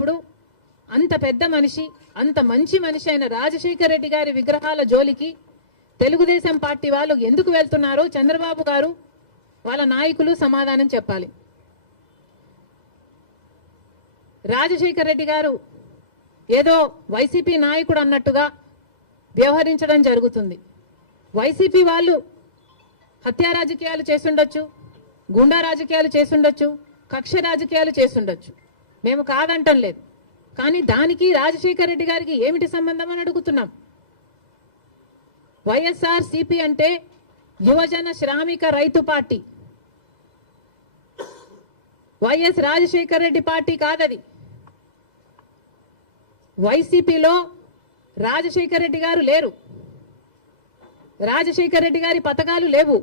అలాంటప్పుడు అంత పెద్ద మనిషి, అంత మంచి మనిషి అయిన రాజశేఖర రెడ్డి గారి విగ్రహాల జోలికి తెలుగుదేశం పార్టీ వాళ్ళు ఎందుకు వెళ్తున్నారో చంద్రబాబు గారు వాళ్ళ నాయకులు సమాధానం చెప్పాలి. రాజశేఖర రెడ్డి గారు ఏదో వైసీపీ నాయకుడు అన్నట్టుగా వ్యవహరించడం జరుగుతుంది. వైసీపీ వాళ్ళు హత్యా రాజకీయాలు చేసుండొచ్చు, గుండా రాజకీయాలు చేసుండొచ్చు, కక్ష రాజకీయాలు చేసుండొచ్చు, మేము కాదంటం లేదు. కానీ దానికి రాజశేఖర రెడ్డి గారికి ఏమిటి సంబంధం అని అడుగుతున్నాం. వైఎస్ఆర్ సిపి అంటే యువజన శ్రామిక రైతు party, YS Rajasekhara Reddy party కాదది. వైసీపీలో రాజశేఖర రెడ్డి గారు లేరు, రాజశేఖర రెడ్డి గారి పథకాలు లేవు,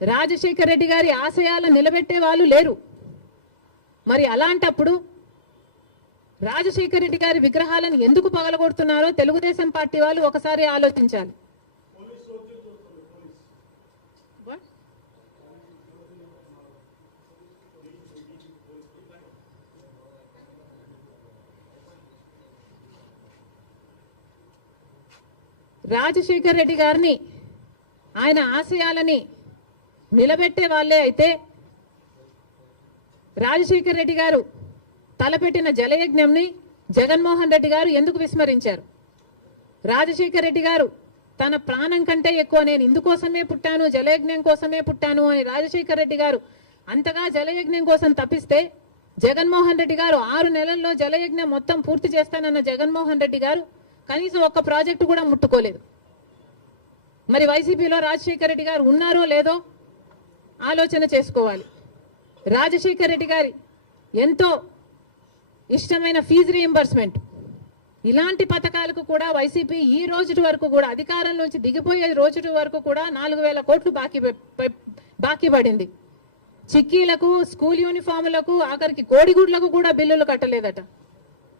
రాజశేఖర రెడ్డి గారి ఆశయాలను నిలబెట్టే వాళ్ళు లేరు. మరి అలాంటప్పుడు రాజశేఖర రెడ్డి గారి విగ్రహాలను ఎందుకు పగలగొడుతున్నారో తెలుగుదేశం పార్టీ వాళ్ళు ఒకసారి ఆలోచించాలి. రాజశేఖర రెడ్డి గారిని, ఆయన ఆశయాలని నిలబెట్టే వాళ్ళే అయితే రాజశేఖర రెడ్డి గారు తలపెట్టిన జలయజ్ఞంని జగన్మోహన్ రెడ్డి గారు ఎందుకు విస్మరించారు? రాజశేఖర రెడ్డి గారు తన ప్రాణం కంటే ఎక్కువ నేను ఇందుకోసమే పుట్టాను, జలయజ్ఞం కోసమే పుట్టాను అని రాజశేఖర రెడ్డి గారు అంతగా జలయజ్ఞం కోసం తప్పిస్తే, జగన్మోహన్ రెడ్డి గారు 6 నెలల్లో జలయజ్ఞం మొత్తం పూర్తి చేస్తానన్న జగన్మోహన్ రెడ్డి గారు కనీసం ఒక్క ప్రాజెక్టు కూడా ముట్టుకోలేదు. మరి వైసీపీలో రాజశేఖర రెడ్డి గారు ఉన్నారో లేదో ఆలోచన చేసుకోవాలి. రాజశేఖర రెడ్డి గారి ఎంతో ఇష్టమైన ఫీజు రీయింబర్స్మెంట్, ఇలాంటి పథకాలకు కూడా వైసీపీ ఈ రోజు వరకు కూడా అధికారంలోంచి దిగిపోయే రోజు వరకు కూడా 4,000 కోట్లు బాకీ పడింది. చిక్కీలకు, స్కూల్ యూనిఫాములకు, ఆఖరికి కోడిగుడ్లకు కూడా బిల్లులు కట్టలేదట.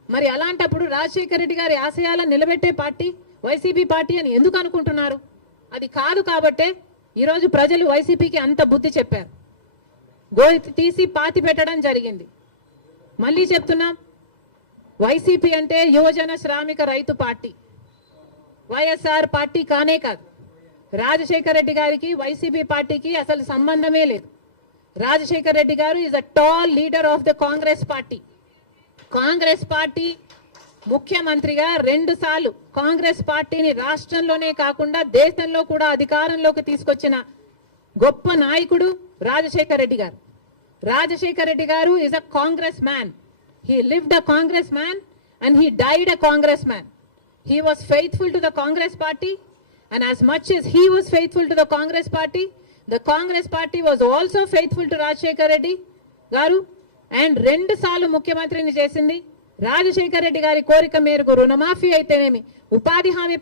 మరి అలాంటప్పుడు రాజశేఖర రెడ్డి గారి ఆశయాలను నిలబెట్టే పార్టీ వైసీపీ పార్టీ అని ఎందుకు అనుకుంటున్నారు? అది కాదు కాబట్టే ఈరోజు ప్రజలు వైసీపీకి అంత బుద్ధి చెప్పారు, గోయి తీసి పాతి పెట్టడం జరిగింది. మళ్ళీ చెప్తున్నాం, వైసీపీ అంటే యువజన శ్రామిక రైతు పార్టీ, వైఎస్ఆర్ పార్టీ కానే కాదు. రాజశేఖర రెడ్డి గారికి వైసీపీ పార్టీకి అసలు సంబంధమే లేదు. రాజశేఖర రెడ్డి గారు is a tall leader of the Congress party. Congress party ముఖ్యమంత్రిగా 2 సార్లు కాంగ్రెస్ పార్టీని రాష్ట్రంలోనే కాకుండా దేశంలో కూడా అధికారంలోకి తీసుకొచ్చిన గొప్ప నాయకుడు రాజశేఖర రెడ్డి గారు. రాజశేఖర రెడ్డి గారు is a Congress man. He lived a Congress man and he died a Congress man. He was faithful to the Congress party, and as much as he was faithful to the Congress party was also faithful to Rajshekar Reddy garu, and 2 సార్లు ముఖ్యమంత్రిని చేసింది. రాజశేఖర రెడ్డి గారి కోరిక మేరకు రుణమాఫీ అయితేనేమి, ఉపాధి హామీ